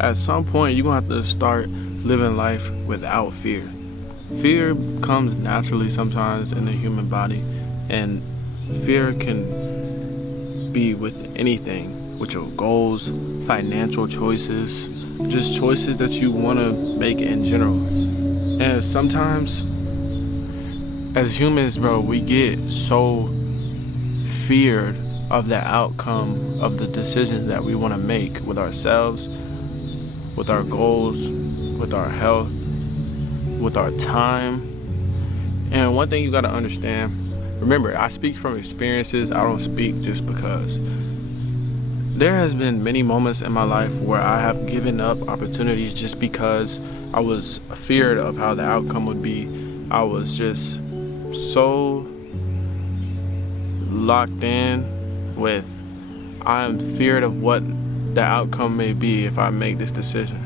At some point, you're gonna have to start living life without fear. Fear comes naturally sometimes in the human body, and fear can be with anything, with your goals, financial choices, just choices that you want to make in general. And sometimes, as humans, bro, we get so feared of the outcome of the decisions that we want to make with ourselves, with our goals, with our health, with our time. And one thing you got to understand, remember, I speak from experiences. I don't speak just because. There has been many moments in my life where I have given up opportunities just because I was feared of how the outcome would be. I was just so locked in with, I'm feared of what the outcome may be if I make this decision.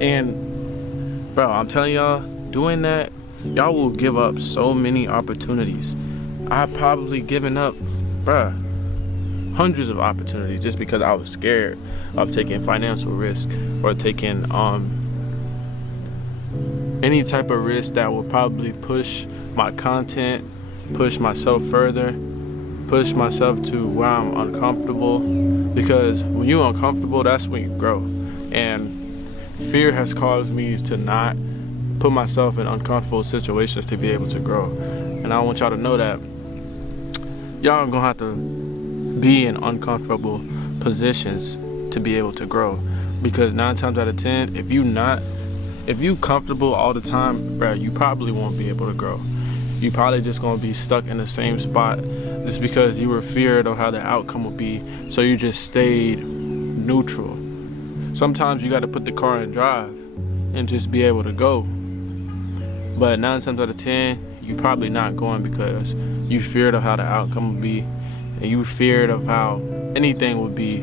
And bro, I'm telling y'all, doing that, y'all will give up so many opportunities. I've probably given up, bruh, hundreds of opportunities just because I was scared of taking financial risk or taking any type of risk that will probably push my content, push myself further, push myself to where I'm uncomfortable. Because when you're uncomfortable, that's when you grow. And fear has caused me to not put myself in uncomfortable situations to be able to grow. And I want y'all to know that y'all are gonna have to be in uncomfortable positions to be able to grow. Because 9 times out of 10, if you comfortable all the time, bro, you probably won't be able to grow. You probably just gonna be stuck in the same spot just because you were feared of how the outcome would be, so you just stayed neutral. Sometimes you gotta put the car in drive and just be able to go. But 9 times out of 10, you probably not going because you feared of how the outcome would be, and you feared of how anything would be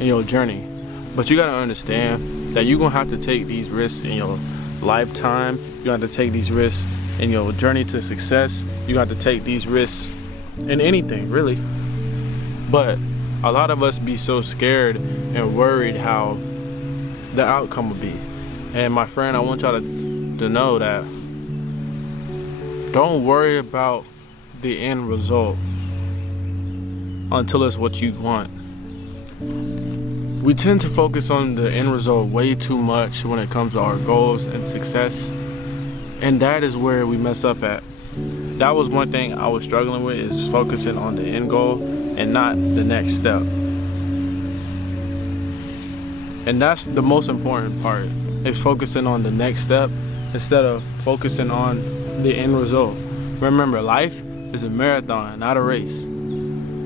in your journey. But you gotta understand that you're gonna have to take these risks in your lifetime. You have to take these risks in your journey to success. You have to take these risks in anything, really. But a lot of us be so scared and worried how the outcome will be. And my friend, I want y'all to know that don't worry about the end result until it's what you want. We tend to focus on the end result way too much when it comes to our goals and success, and that is where we mess up at. That was one thing I was struggling with, is focusing on the end goal and not the next step. And that's the most important part, is focusing on the next step instead of focusing on the end result. Remember, life is a marathon, not a race.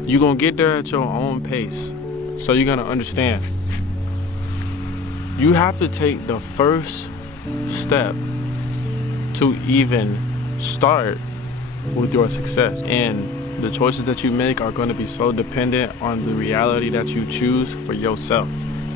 You're gonna get there at your own pace. So you're gonna understand, you have to take the first step to even start with your success. And the choices that you make are going to be so dependent on the reality that you choose for yourself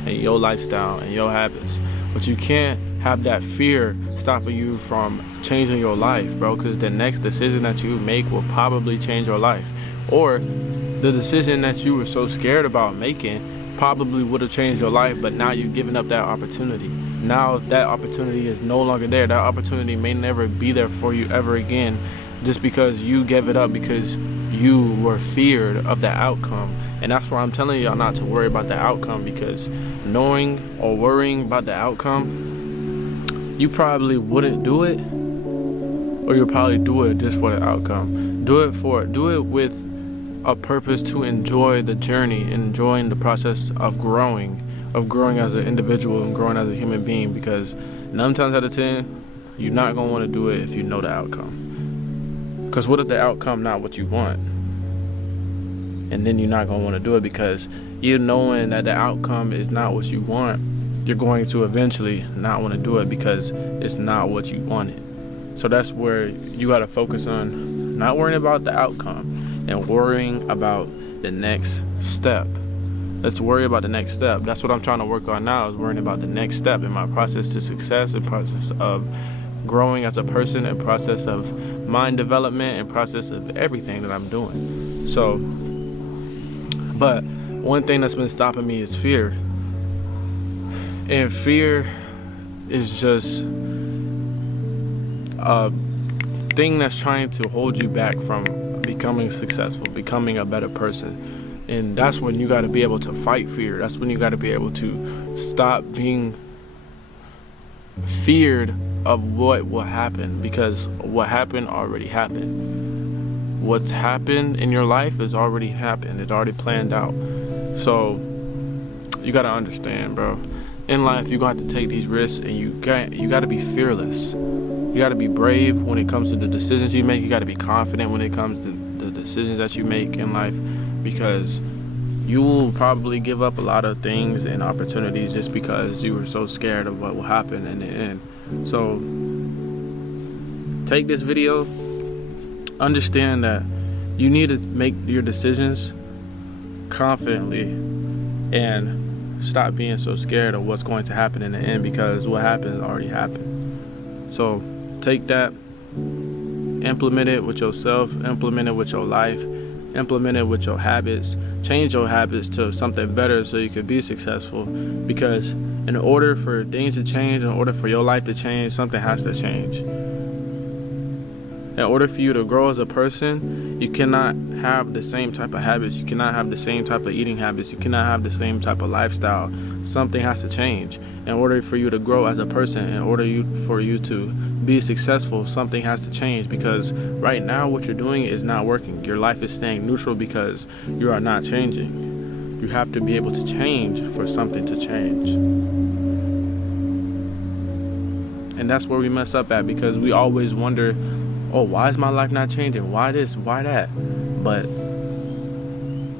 and your lifestyle and your habits. But you can't have that fear stopping you from changing your life, bro, because the next decision that you make will probably change your life. Or the decision that you were so scared about making probably would have changed your life, but now you've given up that opportunity. Now that opportunity is no longer there. That opportunity may never be there for you ever again, just because you gave it up because you were feared of the outcome. And that's why I'm telling y'all not to worry about the outcome, because knowing or worrying about the outcome, you probably wouldn't do it, or you'll probably do it just for the outcome. Do it with a purpose to enjoy the journey, enjoying the process of growing as an individual and growing as a human being. Because 9 times out of 10, you're not gonna want to do it if you know the outcome. Because what if the outcome not what you want? And then you're not gonna want to do it, because you knowing that the outcome is not what you want, you're going to eventually not want to do it because it's not what you wanted. So that's where you gotta focus on not worrying about the outcome and worrying about the next step. Let's worry about the next step. That's what I'm trying to work on now, is worrying about the next step in my process to success, and process of growing as a person, and process of mind development, and process of everything that I'm doing. So, but one thing that's been stopping me is fear. And fear is just a thing that's trying to hold you back from becoming successful, becoming a better person. And that's when you got to be able to fight fear. That's when you got to be able to stop being feared of what will happen, because what happened already happened. What's happened in your life has already happened. It's already planned out. So you got to understand, bro. In life, you're going to have to take these risks, and you got to be fearless. You got to be brave when it comes to the decisions you make. You got to be confident when it comes to the decisions that you make in life, because you will probably give up a lot of things and opportunities just because you were so scared of what will happen in the end. So take this video, understand that you need to make your decisions confidently and stop being so scared of what's going to happen in the end, because what happened already happened. So take that, implement it with yourself, implement it with your life, implement it with your habits, change your habits to something better so you can be successful. Because in order for things to change, in order for your life to change, something has to change. In order for you to grow as a person, you cannot have the same type of habits, you cannot have the same type of eating habits, you cannot have the same type of lifestyle. Something has to change. In order for you to grow as a person, in order for you to be successful, something has to change, because right now what you're doing is not working. Your life is staying neutral because you are not changing. You have to be able to change for something to change. And that's where we mess up at, because we always wonder, oh, why is my life not changing? Why this? Why that? But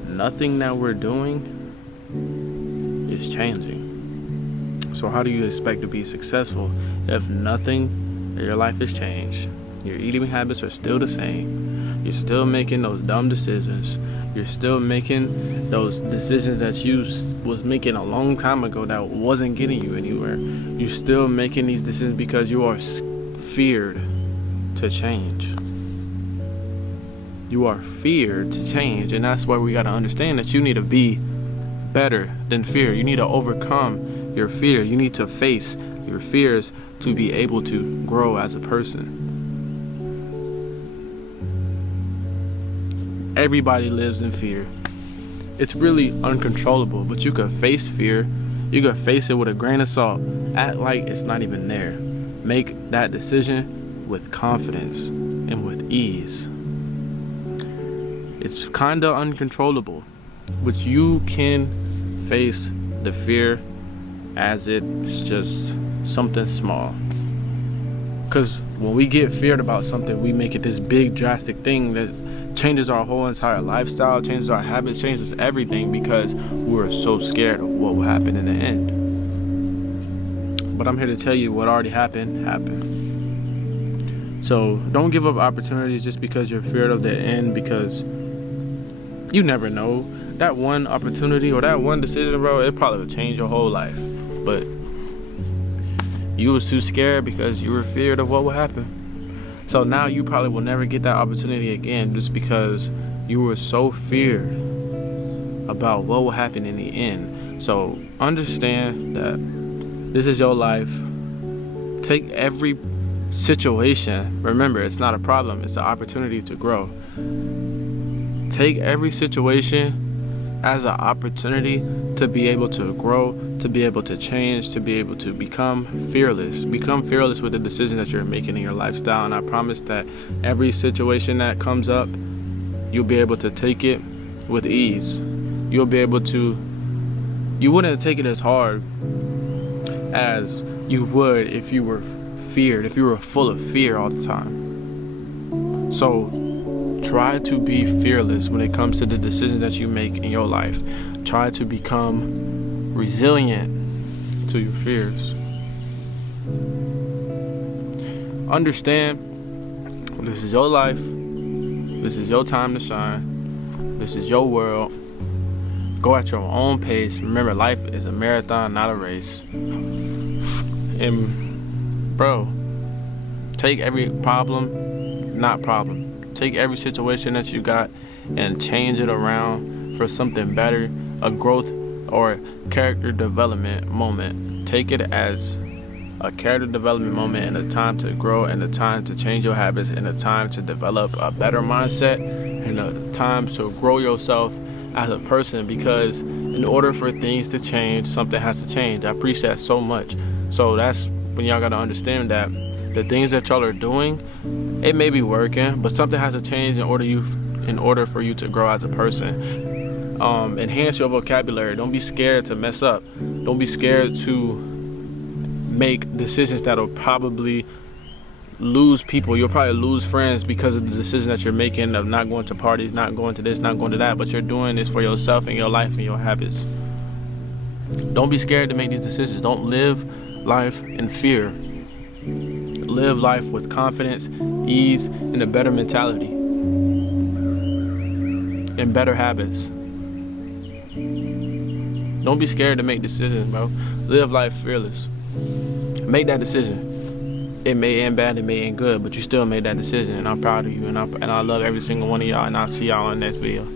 nothing that we're doing is changing. So how do you expect to be successful if nothing in your life has changed? Your eating habits are still the same. You're still making those dumb decisions. You're still making those decisions that you was making a long time ago that wasn't getting you anywhere. You're still making these decisions because you are feared to change. You are feared to change, and that's why we got to understand that you need to be better than fear. You need to overcome your fear. You need to face your fears to be able to grow as a person. Everybody lives in fear. It's really uncontrollable, but you can face fear. You can face it with a grain of salt. Act like it's not even there. Make that decision with confidence and with ease. It's kind of uncontrollable, but you can face the fear as it's just something small. Because when we get feared about something, we make it this big drastic thing that changes our whole entire lifestyle, changes our habits, changes everything, because we're so scared of what will happen in the end. But I'm here to tell you what already happened. So don't give up opportunities just because you're feared of the end, because you never know. That one opportunity or that one decision, bro, it probably would change your whole life. But you was too scared because you were feared of what would happen. So now you probably will never get that opportunity again, just because you were so feared about what will happen in the end. So understand that this is your life. Take every situation. Remember, it's not a problem, it's an opportunity to grow. Take every situation as an opportunity to be able to grow, to be able to change, to be able to become fearless. Become fearless with the decisions that you're making in your lifestyle. And I promise that every situation that comes up, you'll be able to take it with ease. You'll be able to, you wouldn't take it as hard as you would if you were feared, if you were full of fear all the time. So try to be fearless when it comes to the decisions that you make in your life. Try to become resilient to your fears. Understand, this is your life. This is your time to shine. This is your world. Go at your own pace. Remember, life is a marathon, not a race. And bro, take every problem. Take every situation that you got and change it around for something better, a growth or character development moment. take it as a character development moment and a time to grow and a time to change your habits and a time to develop a better mindset and a time to grow yourself as a person, because in order for things to change, something has to change. I preach that so much. So that's when y'all gotta understand that the things that y'all are doing, it may be working, but something has to change in order for you to grow as a person. Enhance your vocabulary. Don't be scared to mess up. Don't be scared to make decisions that'll probably lose people. You'll probably lose friends because of the decision that you're making of not going to parties, not going to this, not going to that, but you're doing this for yourself and your life and your habits. Don't be scared to make these decisions. Don't live life in fear. Live life with confidence, ease, and a better mentality and better habits. Don't be scared to make decisions, bro. Live life fearless. Make that decision. It may end bad, it may end good, but you still made that decision, and I'm proud of you, and I love every single one of y'all, and I'll see y'all in the next video.